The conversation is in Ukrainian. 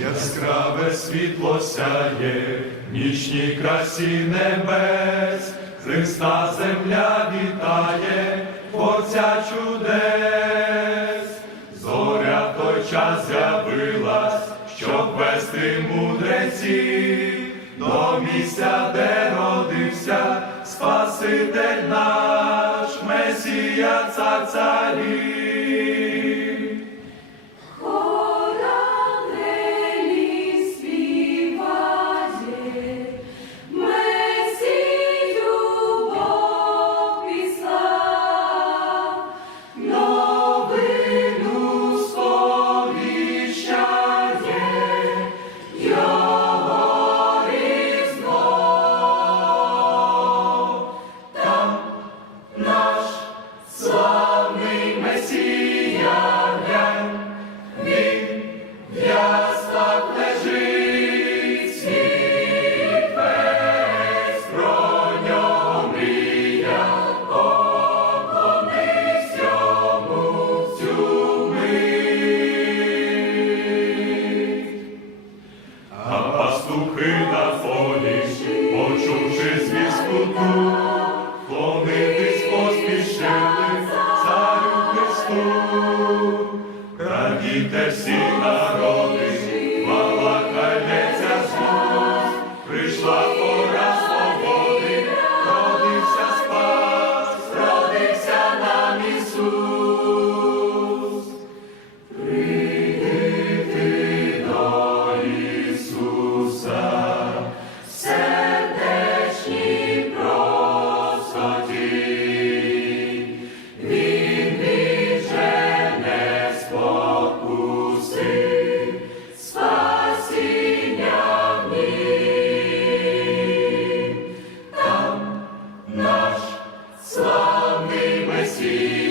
яскраве світло сяє, нічній красі небес, Христа земля вітає, Творця чудес, зоря той час з'явилась, щоб вести мудреців до місця, де родився Спаситель наш, Месія цар царів. Пастухи на полі, почувши звістку ту, клонитись поспішили царю Христу. Радійте всі народи, see.